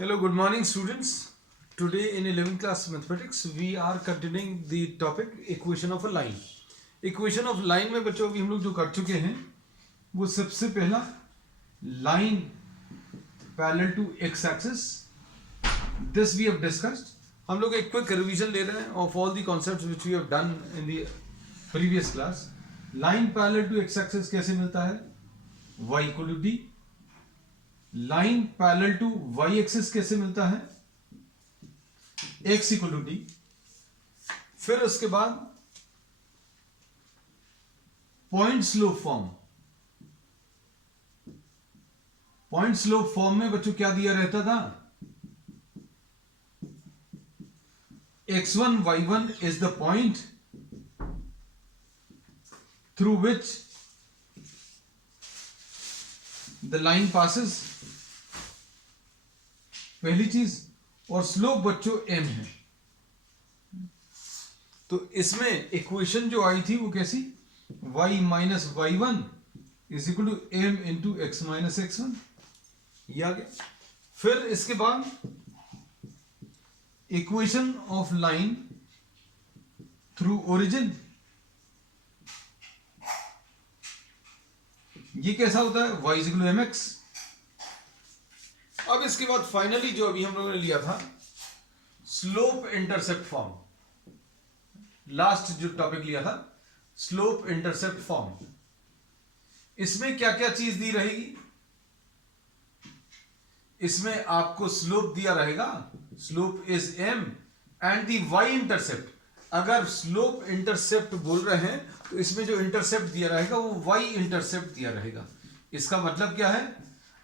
Hello, good morning, students. Today in 11th class mathematics, we are continuing the topic equation of a line. Equation of line में बच्चों अभी हम लोग जो कर चुके हैं वो सबसे पहला line parallel to x axis. This we have discussed. हम लोग एक quick revision ले रहे हैं of all the concepts which we have done in the previous class. Line parallel to x axis कैसे मिलता है? y equal to d. Line parallel to Y axis कैसे मिलता है? X equal to D. फिर उसके बाद point slope form. Point slope form में बच्चों क्या दिया रहता था? x1 y1 is the point through which the line passes. पहली चीज. और स्लोप बच्चों m है. तो इसमें इक्वेशन जो आई थी वो कैसी? y minus Y one is equal to M into x minus X one. ये आ गया. फिर इसके बाद equation of line through origin. ये कैसा होता है? y is equal to M X. अब इसके बाद फाइनली जो अभी हम लोगों ने लिया था स्लोप इंटरसेप्ट फॉर्म. लास्ट जो टॉपिक लिया था स्लोप इंटरसेप्ट फॉर्म. इसमें क्या क्या चीज दी रहेगी? इसमें आपको स्लोप दिया रहेगा. Slope is m and the y intercept. अगर स्लोप इंटरसेप्ट बोल रहे हैं तो इसमें जो इंटरसेप्ट दिया रहेगा वो y इंटरसेप्ट दिया रहेगा. इसका मतलब क्या है?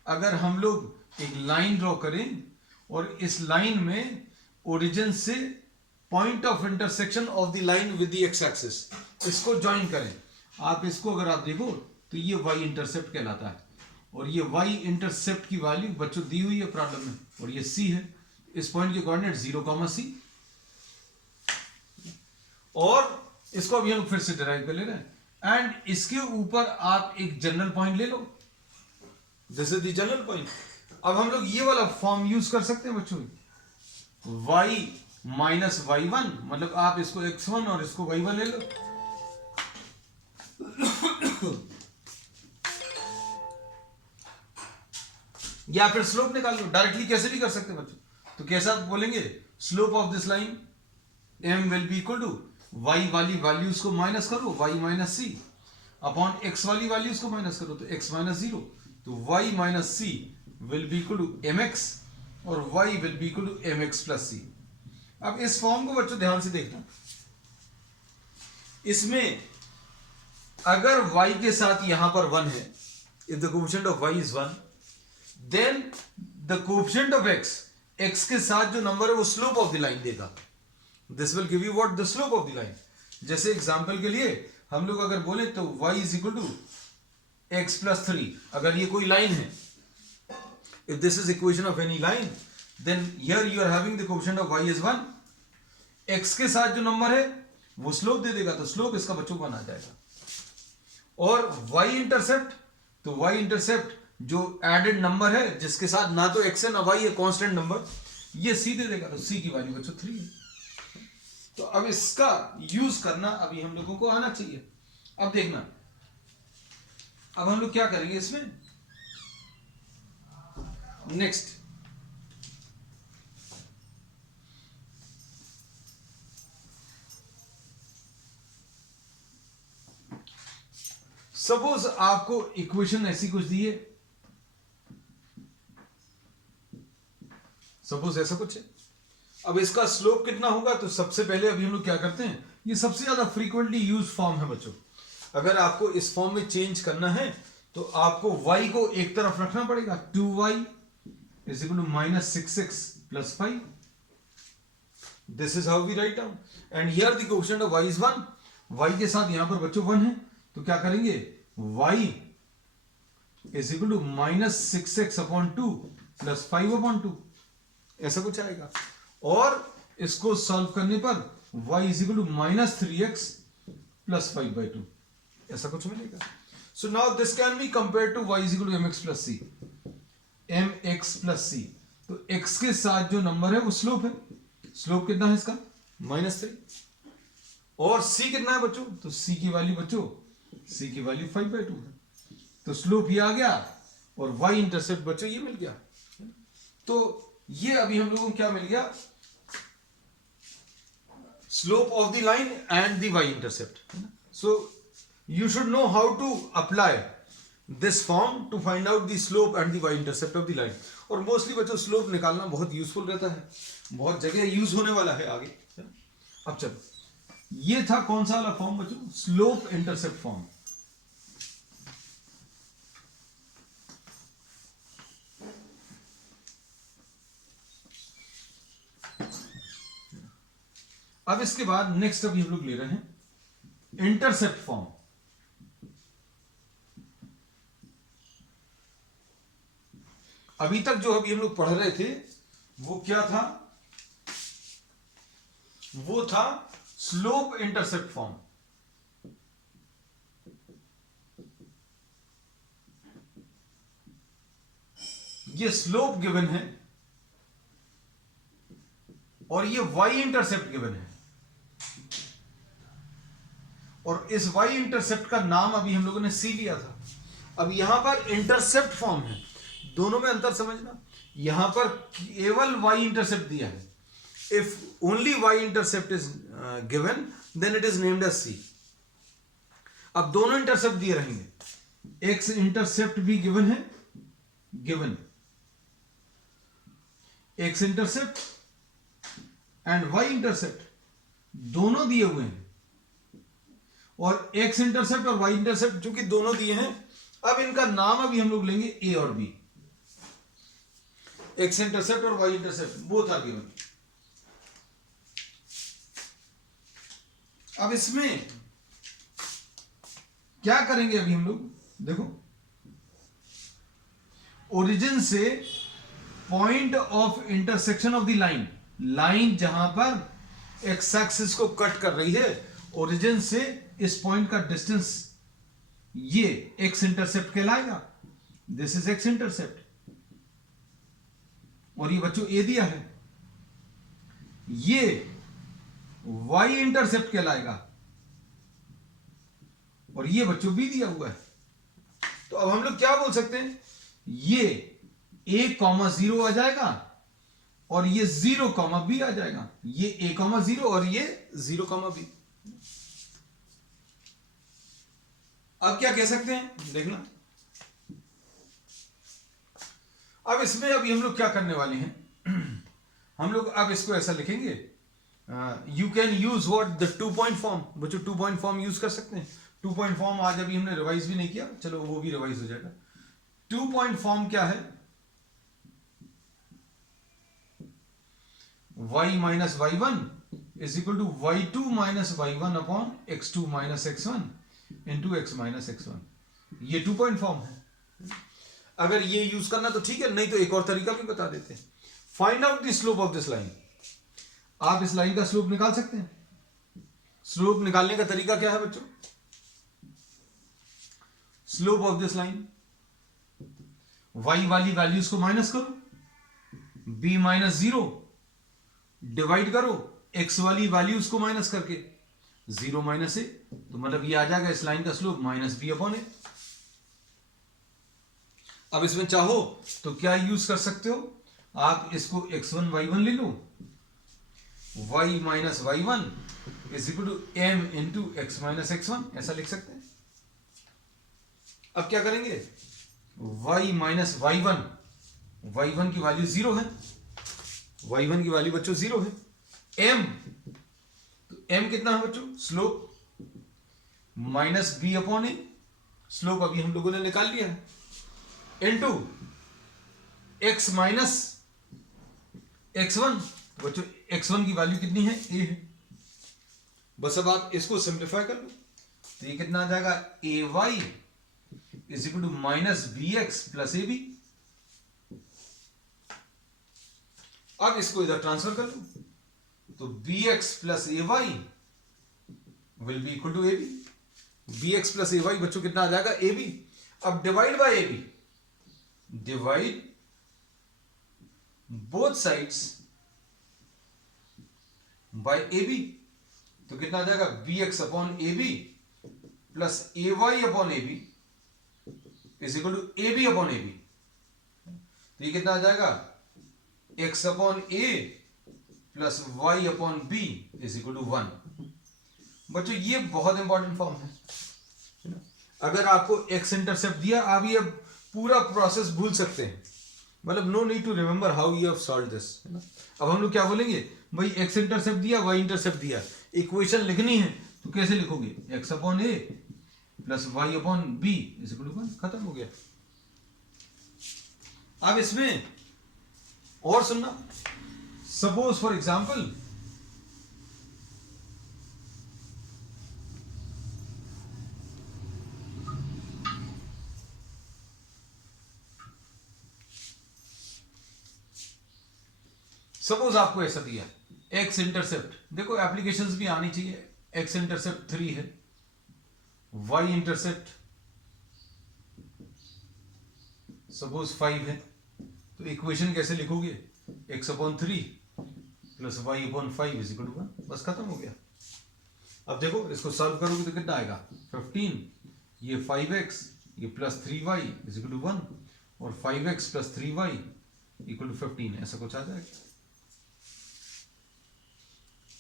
अगर हम लोग एक लाइन ड्रॉ करें और इस लाइन में ओरिजिन से point of intersection of the line with the x axis इसको ज्वाइन करें. आप इसको अगर आप देखो तो ये y इंटरसेप्ट कहलाता है. और ये y इंटरसेप्ट की वैल्यू बच्चों दी हुई है प्रॉब्लम में और ये c है. इस पॉइंट के कोऑर्डिनेट 0, c. और इसको अभी हम फिर से डिराइव कर ले रहे हैं एंड इसके ऊपर आप एक जनरल पॉइंट ले लो. This is the general point. अब हम लोग ये वाला फॉर्म यूज कर सकते हैं बच्चों. y माइनस वाई वन मतलब आप इसको x1 और इसको y1 ले लो. या फिर स्लोप निकाल लो. डायरेक्टली कैसे भी कर सकते हैं बच्चों. तो कैसा बोलेंगे? Slope of this line m will be equal to y वाली वैल्यूज को माइनस करो y minus C upon x वाली वैल्यूज को माइनस करो तो x माइनस जीरो. तो y minus C will be equal to mx और y will be equal to mx plus c. अब इस फॉर्म को बच्चों ध्यान से देखना. इसमें अगर y के साथ यहां पर 1 है, if the coefficient of y is 1, then the coefficient of x के साथ जो नंबर है वो स्लोप ऑफ द लाइन देगा. This will give you what? The slope of the line. जैसे एग्जांपल के लिए हम लोग अगर बोले तो y is equal to x plus 3. अगर ये कोई लाइन है, if this is equation of any line, then here you are having the coefficient of y is 1. x के साथ जो नंबर है वो स्लोप दे देगा तो स्लोप इसका बच्चों बन आ जाएगा. और y इंटरसेप्ट, तो y इंटरसेप्ट जो एडेड नंबर है जिसके साथ ना तो x है ना y है, कांस्टेंट नंबर, ये c दे देगा तो c की वैल्यू बच्चों 3 है. तो अब इसका यूज करना अभी हम लोगों को आना चाहिए. अब देखना, अब हम लोग क्या करेंगे इसमें. नेक्स्ट, सपोज आपको इक्वेशन ऐसी कुछ दी है. सपोज ऐसा कुछ है. अब इसका स्लोप कितना होगा? तो सबसे पहले अभी हम लोग क्या करते हैं, ये सबसे ज्यादा फ्रीक्वेंटली यूज फॉर्म है बच्चों. अगर आपको इस फॉर्म में चेंज करना है तो आपको y को एक तरफ रखना पड़ेगा. 2y is equal to minus 6x plus 5. This is how we write down. And here the coefficient of y is 1. y के साथ यहां पर बच्चों 1 है तो क्या करेंगे? y is equal to minus 6x upon 2 plus 5 upon 2. ऐसा कुछ आएगा. और इसको सॉल्व करने पर y is equal to minus 3x plus 5 by 2. ऐसा कुछ मिलेगा. So now this can be compared to y is equal to mx plus c. mx plus c. तो x के साथ जो नंबर है वो स्लोप है। स्लोप कितना है इसका? -3। और c कितना है बच्चों? तो c की वैल्यू बच्चों, c की वैल्यू 5/2 है। तो स्लोप ये आ गया और y इंटरसेप्ट बच्चों ये मिल गया। तो ये अभी हम लोगों को क्या मिल गया? Slope of the line and the y intercept. So you should know how to apply this form to find out the slope and the y intercept of the line। और मोस्टली बच्चों स्लोप निकालना बहुत useful रहता है, बहुत जगह use होने वाला है आगे। अब चलो, ये था कौन सा वाला फॉर्म बच्चों? Slope intercept form. अब इसके बाद नेक्स्ट अभी हम लोग ले रहे हैं इंटरसेप्ट फॉर्म। अभी तक जो अभी हम लोग पढ़ रहे थे वो क्या था? वो था स्लोप इंटरसेप्ट फॉर्म। ये स्लोप गिवन है और ये y इंटरसेप्ट गिवन है। और इस y इंटरसेप्ट का नाम अभी हम लोगों ने c लिया था। अब यहां पर इंटरसेप्ट फॉर्म है, दोनों में अंतर समझना। यहां पर केवल y इंटरसेप्ट दिया है। If only y intercept is given then it is named as c। अब दोनों इंटरसेप्ट दिए रहेंगे, x इंटरसेप्ट भी गिवन है, given x intercept and y intercept दोनों दिए हुए हैं। और x इंटरसेप्ट और y इंटरसेप्ट जो कि दोनों दिए हैं, अब इनका नाम अभी हम लोग लेंगे a और b। x इंटरसेप्ट और y intercept both are given. अब इसमें क्या करेंगे अभी हम लोग? देखो, ओरिजिन से point of intersection of the line, line जहां पर एक्स एक्सिस को कट कर रही है, ओरिजिन से इस पॉइंट का डिस्टेंस ये एक्स इंटरसेप्ट कहलाएगा। This is x intercept. और ये बच्चों ए दिया है, ये y इंटरसेप्ट कहलाएगा। और ये बच्चों बी दिया हुआ है। तो अब हम लोग क्या बोल सकते हैं? ये a,0 आ जाएगा और ये 0,b आ जाएगा। ये a,0 और ये 0,b। अब क्या कह सकते हैं देखना। अब इसमें अभी हम लोग क्या करने वाले हैं? हम लोग अब इसको ऐसा लिखेंगे, you can use what the 2 point form. बच्चों 2 पॉइंट फॉर्म यूज कर सकते हैं। 2 पॉइंट फॉर्म आज अभी हमने रिवाइज भी नहीं किया, चलो वो भी रिवाइज हो जाएगा। 2 पॉइंट फॉर्म क्या है? y minus y1 is equal to y2 minus y1 upon x2 minus x1 into x minus x1। ये 2 पॉइंट फॉर्म है। अगर ये यूज करना तो ठीक है, नहीं तो एक और तरीका भी बता देते हैं। Find out the slope of this line. आप इस लाइन का स्लोप निकाल सकते हैं। स्लोप निकालने का तरीका क्या है बच्चों? Slope of this line, y वाली वैल्यूज को माइनस करो, b माइनस 0 डिवाइड करो x वाली वैल्यूज को माइनस करके, 0 माइनस a, तो मतलब ये आ जाएगा इस लाइन का slope minus b upon a। अब इसमें चाहो तो क्या यूज कर सकते हो? आप इसको x1 y1 ले लो, y minus y1 is equal to m into x minus x1, ऐसा लिख सकते हैं। अब क्या करेंगे? y माइनस y1, y1 की वैल्यू 0 है, y1 की वैल्यू बच्चों 0 है। m, तो m कितना है बच्चों? स्लोप माइनस b अपॉन ए, स्लोप अभी हम लोगों ने निकाल लिया है, इनटू x माइनस x1। तो बच्चों x1 की वैल्यू कितनी है? a है। बस अब आप इसको सिंप्लीफाई कर लो, तो ये कितना आ जाएगा? ay is equal to minus bx plus ab। अब इसको इधर ट्रांसफर कर लो, तो bx plus ay will be equal to ab। bx plus ay बच्चों कितना आ जाएगा? ab। अब divide by ab, divide both sides by A B, तो कितना आ जाएगा B X upon A B plus A Y upon A B is equal to A B upon A B. तो ये कितना आ जाएगा X upon A plus Y upon B is equal to 1। बच्चों ये बहुत इंपॉर्टेंट फॉर्म है ना? अगर आपको एक्स इंटरसेप्ट दिया, आप ये पूरा प्रोसेस भूल सकते हैं, मतलब no need to remember how you have solve this, है ना। अब हम लोग क्या बोलेंगे, भाई एक्स इंटरसेप्ट दिया, वाई इंटरसेप्ट दिया, इक्वेशन लिखनी है तो कैसे लिखोगे, X upon A plus Y upon B is equal to 1, खत्म हो गया। अब इसमें और सुनना, सपोज फॉर एग्जाम्पल सपोज आपको ऐसा दिया एक्स इंटरसेप्ट, देखो एप्लीकेशंस भी आनी चाहिए, एक्स इंटरसेप्ट 3 है, वाई इंटरसेप्ट सपोज 5 है, तो इक्वेशन कैसे लिखोगे, X upon 3 plus Y upon 5 is equal to 1, बस खत्म हो गया। अब देखो इसको सॉल्व करोगे तो कितना आएगा 15, ये 5x, ये plus 3y is equal to 1 और 5x plus 3y equal to 15, ऐसा कुछ आ जाएगा,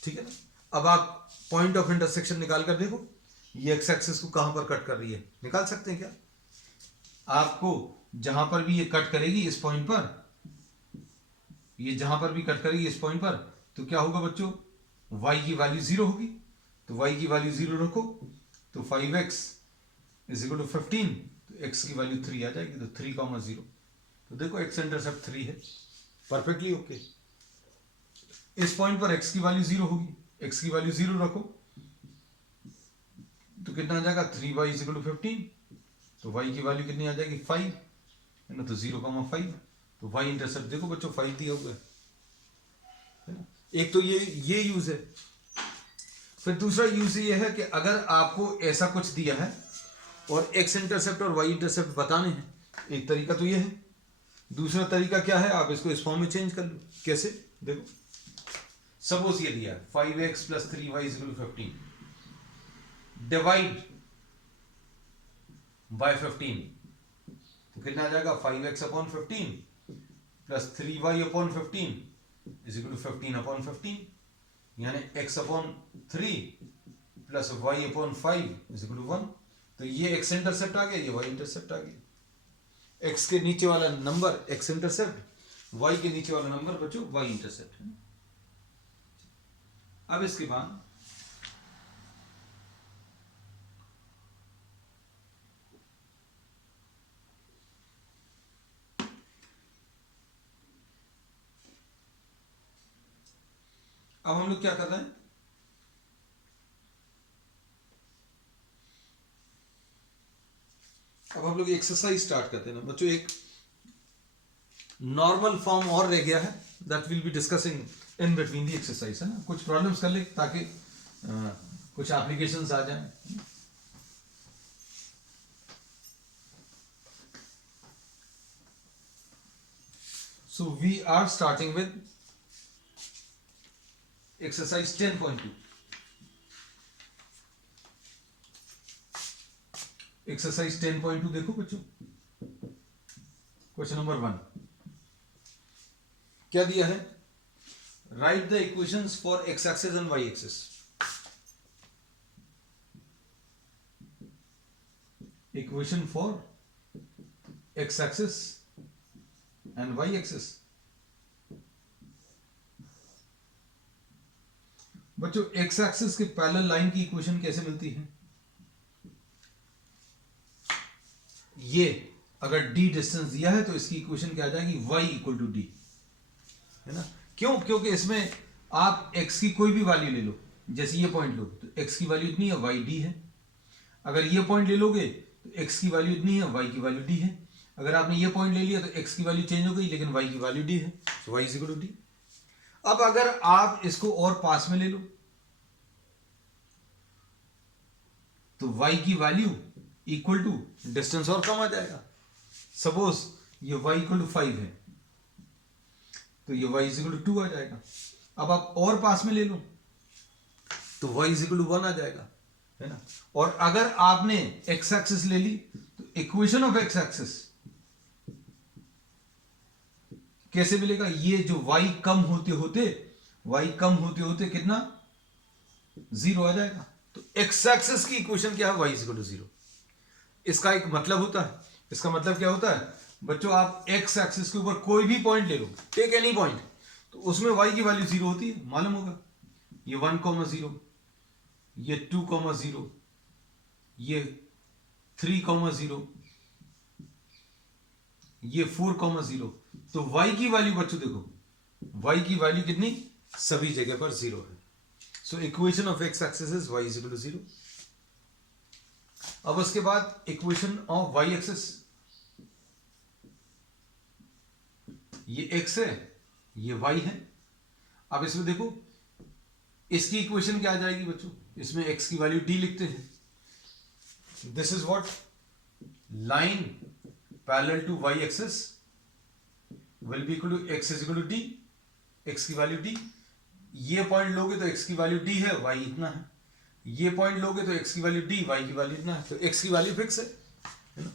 ठीक है ना। अब आप पॉइंट ऑफ इंटरसेक्शन निकाल कर देखो, ये एक्स एक्सिस को कहां पर कट कर रही है, निकाल सकते हैं क्या। आपको जहां पर भी ये कट करेगी इस पॉइंट पर, ये जहां पर भी कट करेगी इस पॉइंट पर, तो क्या होगा बच्चों, y की वैल्यू 0 होगी, तो y की वैल्यू 0 रखो, तो 5x इज इक्वल टू 15, तो x की वैल्यू 3 आ जाएगी, तो 3,0, तो देखो x इंटरसेप्ट 3 है, परफेक्टली ओके। इस पॉइंट पर x की वैल्यू 0 होगी, x की वैल्यू 0 रखो, तो कितना आ जाएगा 3y इज इक्वल टू 15, तो y की वैल्यू कितनी आ जाएगी 5, है ना, तो 0,5, तो y इंटरसेप्ट देखो बच्चों 5 दिया हुआ है ना। एक तो ये यूज है, फिर दूसरा यूज ये है कि अगर आपको ऐसा कुछ दिया है और x इंटरसेप्ट और y इंटरसेप्ट बताने हैं, एक तरीका तो ये है, दूसरा तरीका क्या है, आप इसको इस फॉर्म में चेंज कर लो, कैसे देखो, सपोज ये दिया 5x plus 3y is equal to 15, divide by 15, तो कितना आ जाएगा 5x upon 15 plus 3y upon 15 is equal to 15 upon 15, यानी x upon 3 plus y upon 5 is equal to 1, तो ये x इंटरसेप्ट आ गया, ये y इंटरसेप्ट आ गया। x के नीचे वाला नंबर x इंटरसेप्ट, y के नीचे वाला नंबर बच्चों y इंटरसेप्ट है। अब इसके बाद अब हम लोग क्या कर रहे हैं, अब हम लोग एक्सरसाइज स्टार्ट करते हैं ना बच्चों। एक नॉर्मल फॉर्म और रह गया है, that will be discussing in between the exercise, है ना। कुछ प्रॉब्लम्स कर ले ताकि कुछ एप्लीकेशंस आ जाएं। So we are starting with exercise 10.2। Exercise 10.2 देखो बच्चों, क्वेश्चन नंबर 1 क्या दिया है, write the equations for x axis and y axis. Equation for x axis and y axis. बच्चों एक्स एक्सिस के पैरेलल लाइन की इक्वेशन कैसे मिलती है, ये अगर d डिस्टेंस दिया है तो इसकी इक्वेशन क्या आ जाएगी y इक्वल टू डी, है ना। क्यों, क्योंकि इसमें आप x की कोई भी वैल्यू ले लो, जैसे ये पॉइंट लो तो x की वैल्यू इतनी है, y d है। अगर ये पॉइंट ले लोगे तो x की वैल्यू इतनी है, y की वैल्यू d है। अगर आपने ये पॉइंट ले लिया तो x की वैल्यू चेंज हो गई लेकिन y की वैल्यू d है, तो y is equal to d। अब अगर आप इसको और पास में ले लो तो y की वैल्यू इक्वल टू डिस्टेंस और कम आ जाएगा। सपोज ये y इक्वल टू 5 है, तो ये y इज इक्वल टू 2 आ जाएगा। अब आप और पास में ले लो तो y इज इक्वल टू 1 आ जाएगा, है ना। और अगर आपने x एक्सिस ले ली तो इक्वेशन ऑफ x एक्सिस कैसे मिलेगा? ये जो y कम होते होते कितना 0 आ जाएगा। तो x एक्सिस की इक्वेशन क्या है? y is equal to 0। इसका एक मतलब होता है, इसका मतलब क्या होता है बच्चों, आप x एक्सिस के ऊपर कोई भी पॉइंट ले लो, टेक एनी पॉइंट, तो उसमें y की वैल्यू 0 होती है, मालूम होगा। ये 1,0, ये 2,0, ये 3,0, ये 4,0। तो y की वैल्यू बच्चों देखो, y की वैल्यू कितनी? सभी जगह पर 0 है। So equation of x axis is y is equal to 0। अब उसके बाद इक्वेशन ऑफ y एक्सिस, ये x है, ये y है। अब इसमें देखो, इसकी इक्वेशन क्या आ जाएगी बच्चों? इसमें x की वैल्यू d लिखते हैं। This is what, line parallel to y axis will be equal to x is equal to d, x की वैल्यू d। ये पॉइंट लोगे तो x की वैल्यू d है, y इतना है। ये पॉइंट लोगे तो x की वैल्यू d, y की वैल्यू इतना है। तो x की वैल्यू फिक्स है ना।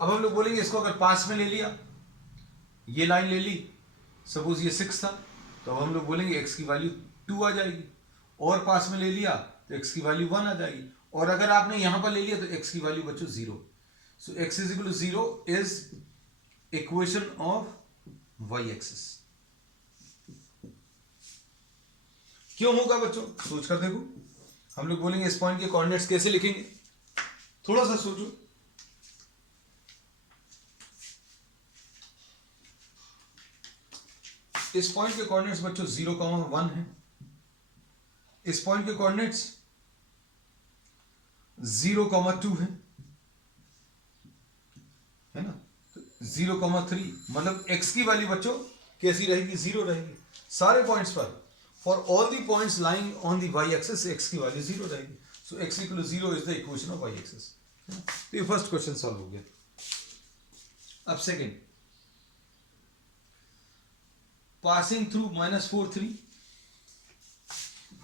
अब हम लोग बोलेंगे इसको अगर पास में ले लिया, ये लाइन ले ली, सपोज ये 6 था, तो अब हम लोग बोलेंगे x की वैल्यू 2 आ जाएगी। और पास में ले लिया तो x की वैल्यू 1 आ जाएगी। और अगर आपने यहां पर ले लिया तो x की वैल्यू बच्चों 0। So x is equal to 0 is equation of y axis. क्यों होगा बच्चों? सोच कर देखो। हम लोग बोलेंगे इस पॉइंट के कोऑर्डिनेट्स कैसे लिखेंगे, थोड़ा सा सोचो। इस पॉइंट के कोऑर्डिनेट्स बच्चों 0,1 है। इस पॉइंट के कोऑर्डिनेट्स 0,2 है ना। 0,3 मतलब x की वैल्यू बच्चों कैसी रहेगी? 0 रहेगी सारे पॉइंट्स पर। For all the points lying on the y axis x की वैल्यू 0 रहेगी। So x equal to 0 is the equation of y axis. तो ये फर्स्ट क्वेश्चन सॉल्व हो गया। अब सेकेंड, पासिंग थ्रू -4,3।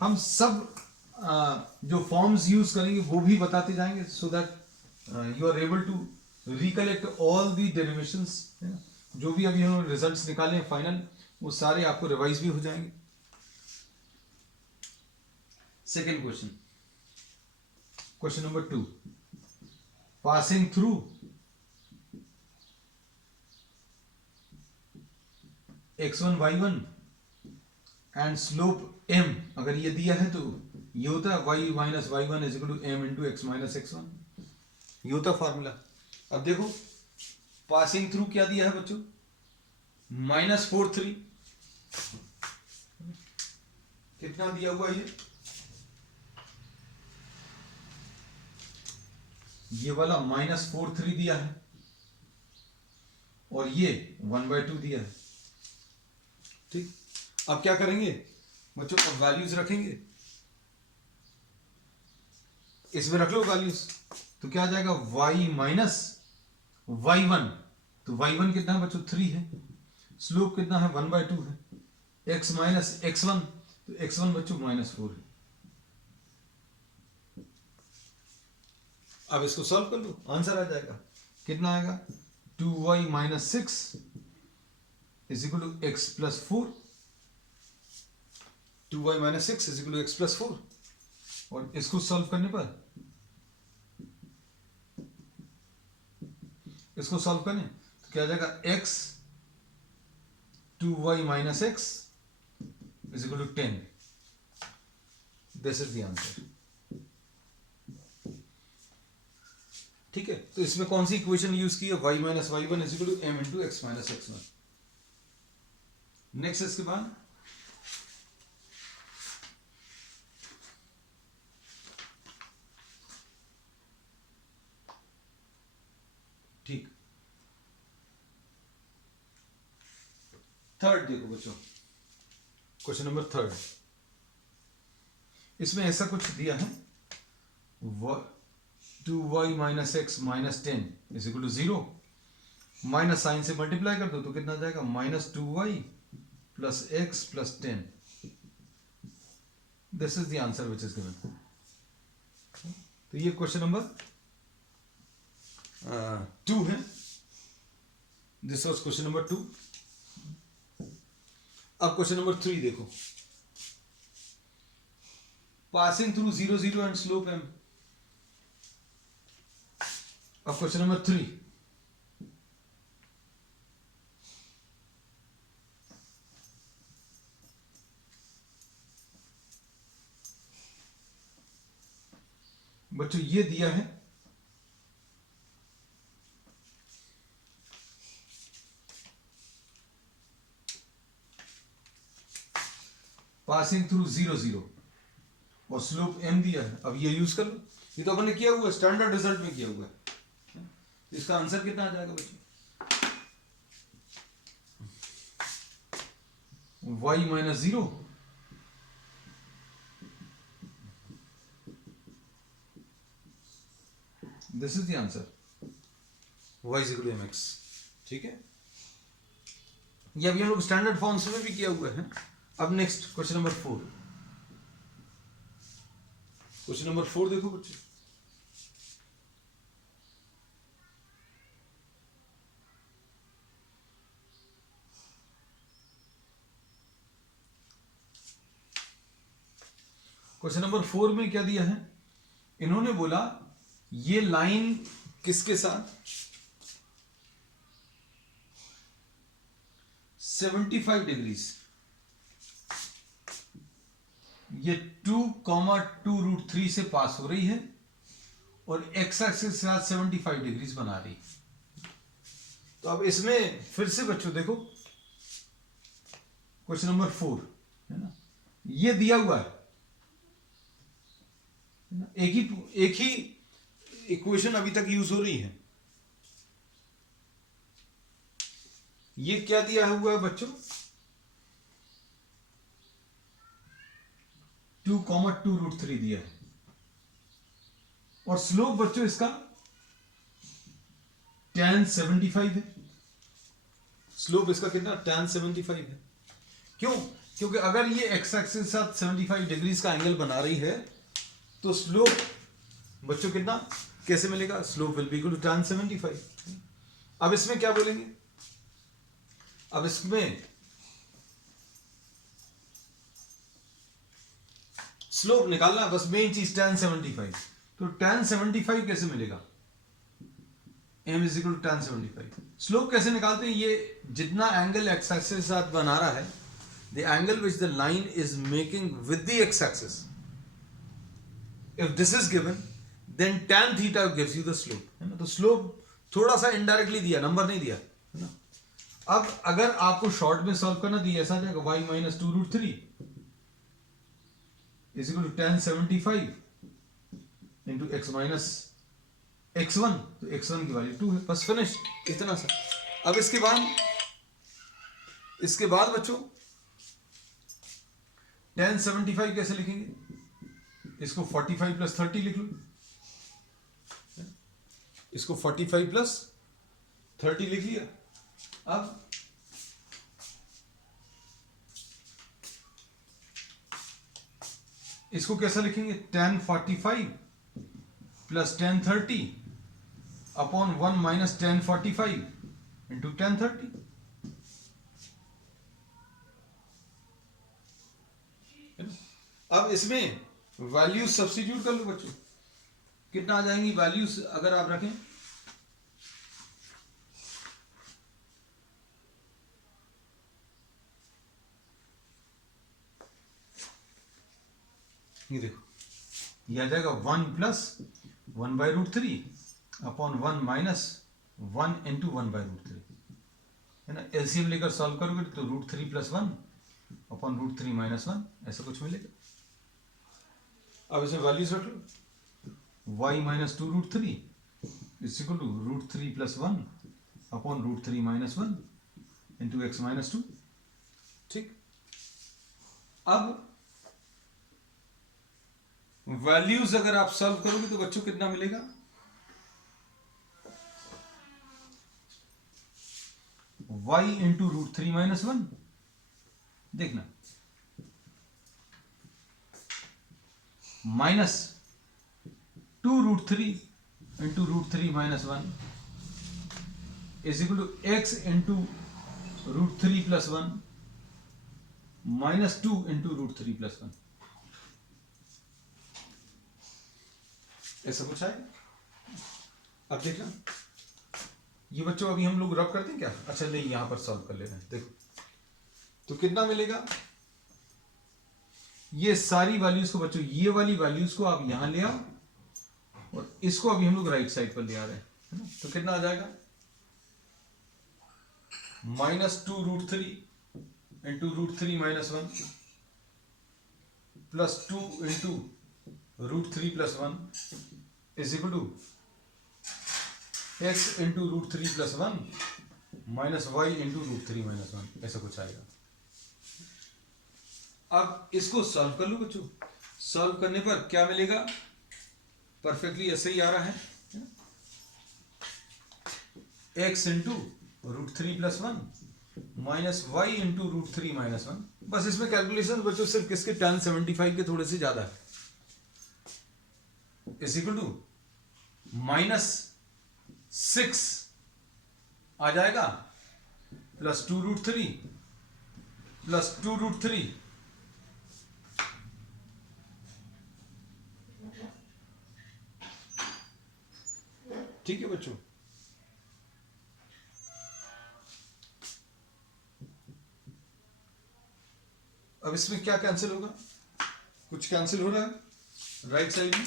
हम सब जो फॉर्म्स यूज करेंगे वो भी बताते जाएंगे, so that you are able to recollect all the derivations. जो भी अभी हम रिजल्ट्स निकाले हैं फाइनल, वो सारे आपको रिवाइज भी हो जाएंगे। Second question, question number 2, passing through x1 y1 and slope m। अगर ये दिया है तो ये होता है y minus y1 is equal to m into x minus x1, ये होता फॉर्मूला। अब देखो पासिंग थ्रू क्या दिया है बच्चों? -4,3। कितना दिया हुआ ये वाला -4,3 दिया है, और ये 1/2 दिया है। ठीक, अब क्या करेंगे बच्चों? अब वैल्यूज रखेंगे, इसमें रख लो वैल्यूज, तो क्या आ जाएगा? y माइनस y1, तो y1 कितना है बच्चों? 3 है। स्लोप कितना है? 1/2 है। x माइनस x1, तो x1 बच्चों -4 है। अब इसको सॉल्व कर लो, आंसर आ जाएगा। कितना आएगा? 2y minus 6 is equal to x plus 4। 2y minus 6 is equal to x plus 4। और इसको सॉल्व करने पर, इसको सॉल्व करें तो क्या आ जाएगा? x 2y minus x is equal to 10। This is the answer. ठीक है, तो इसमें कौन सी इक्वेशन यूज की है? y minus y1 is equal to m into x minus x1। Next इसके बाद ठीक, थर्ड देखो बच्चों, क्वेश्चन नंबर 3। इसमें ऐसा कुछ दिया है, 2y minus x minus 10 is equal to 0। Minus sign से मल्टीप्लाई कर दो तो कितना जाएगा? -2y plus x plus 10. This is the answer which is given. तो ये क्वेश्चन नंबर 2 है. This was question number 2. अब क्वेश्चन नंबर 3 देखो. Passing through 0 0 and slope m. अब क्वेश्चन नंबर 3. बच्चों ये दिया है पासिंग थ्रू 0 0 और स्लोप m दिया है. अब ये यूज कर लो. ये तो अपन ने किया हुआ है, स्टैंडर्ड रिजल्ट में किया हुआ है. इसका आंसर कितना आ जाएगा बच्चों? y minus 0 this is the answer. y is equal to mx. ठीक है, ये अभी हम लोग स्टैंडर्ड फॉर्म्स में भी किया हुआ है. अब next question number 4. Question number 4 देखो बच्चे. क्वेश्चन नंबर 4 में क्या दिया है? इन्होंने बोला ये लाइन किसके साथ 75 डिग्रीज, ये 2,2√3 से पास हो रही है और एक्स एक्सिस के साथ 75 डिग्रीज बना रही है. तो अब इसमें फिर से बच्चों देखो क्वेश्चन नंबर 4 है ना, ये दिया हुआ है. एक ही इक्वेशन अभी तक यूज हो रही है. ये क्या दिया हुआ है बच्चों? 2,2√3 दिया है और स्लोप बच्चों इसका tan 75 है. स्लोप इसका कितना? tan 75 है. क्यों? क्योंकि अगर ये एक्स एक्सिस के साथ 75 डिग्रीज का एंगल बना रही है तो स्लोप बच्चों कितना कैसे मिलेगा? Slope will be equal to tan 75. अब इसमें क्या बोलेंगे? अब इसमें स्लोप निकालना बस मेन चीज tan 75. तो tan 75 कैसे मिलेगा? m is equal to tan 75. Slope कैसे निकालते हैं? ये जितना एंगल एक्स एक्सिस के साथ बना रहा है, the angle which the line is making with the x axis, if this is given then tan theta gives you the slope, है ना. तो स्लोप थोड़ा सा इनडायरेक्टली दिया, नंबर नहीं दिया, है ना. अब अगर आपको शॉर्ट में सॉल्व करना तो ऐसा आ जाएगा y minus 2√3 is equal to tan 75 into x minus x1. तो x1 की वैल्यू 2 है. बस फिनिश, इतना सा. अब इसके बाद बच्चों tan 75 कैसे लिखेंगे? इसको 45 प्लस 30 लिख लो. इसको 45 प्लस 30 लिख लिया. अब इसको कैसा लिखेंगे? tan 45 plus tan 30 upon 1 minus tan 45 into tan 30. अब इसमें वैल्यूज सब्स्टिट्यूट कर लो बच्चों. कितना आ जाएंगी वैल्यूज अगर आप रखें? ये देखो, ये आ जाएगा 1 प्लस 1/√3 अपॉन 1 माइनस 1 इंटू 1/√3, है ना. एलसीएम लेकर सॉल्व करोगे तो √3 प्लस 1 अपॉन √3 माइनस 1 ऐसा कुछ मिलेगा. अब इसमें वैल्यूज रख लो. y minus 2√3 is equal to √3 plus 1 upon √3 minus 1 into x minus 2. ठीक. अब वैल्यूज अगर आप सॉल्व करोगे तो बच्चों कितना मिलेगा? y इंटू √3 माइनस 1 देखना, minus 2√3 into √3 minus 1 is equal to x into √3 plus 1 minus 2 into √3 plus 1। ऐसा कुछ है। अब देखना, ये बच्चों अभी हम लोग रब करते हैं क्या? अच्छा नहीं, यहां पर सॉल्व कर ले रहे हैं। देखो तो कितना मिलेगा, ये सारी वैल्यूज को बच्चों, ये वाली वैल्यूज को आप यहां ले आओ और इसको अभी हम लोग राइट साइड पर ले आ रहे हैं, है ना? तो कितना आ जाएगा, -2√3 into √3 minus 1 plus 2 into √3 plus 1 is equal to x into √3 plus 1 minus y into √3 minus 1। ऐसा कुछ आएगा। अब इसको सॉल्व कर लो बच्चों, सॉल्व करने पर क्या मिलेगा, परफेक्टली ऐसे ही आ रहा है, x into √3 plus 1 minus y into √3 minus 1। बस इसमें कैलकुलेशन बच्चों सिर्फ किसके tan 75 के थोड़े से ज्यादा है, इज इक्वल टू -6 आ जाएगा प्लस 2√3 प्लस 2√3 ठीक है बच्चों। अब इसमें क्या कैंसिल होगा, कुछ कैंसिल हो रहा है राइट साइड में,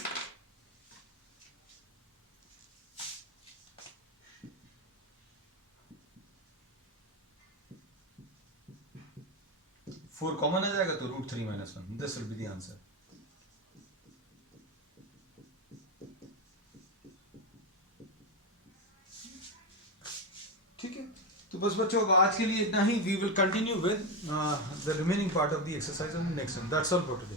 फोर कॉमन आ जाएगा तो √3 minus 1, this will be the answer. ठीक है, तो बस बच्चों अब आज के लिए इतना ही। We will continue with the remaining part of the exercise on next one. That's all for today.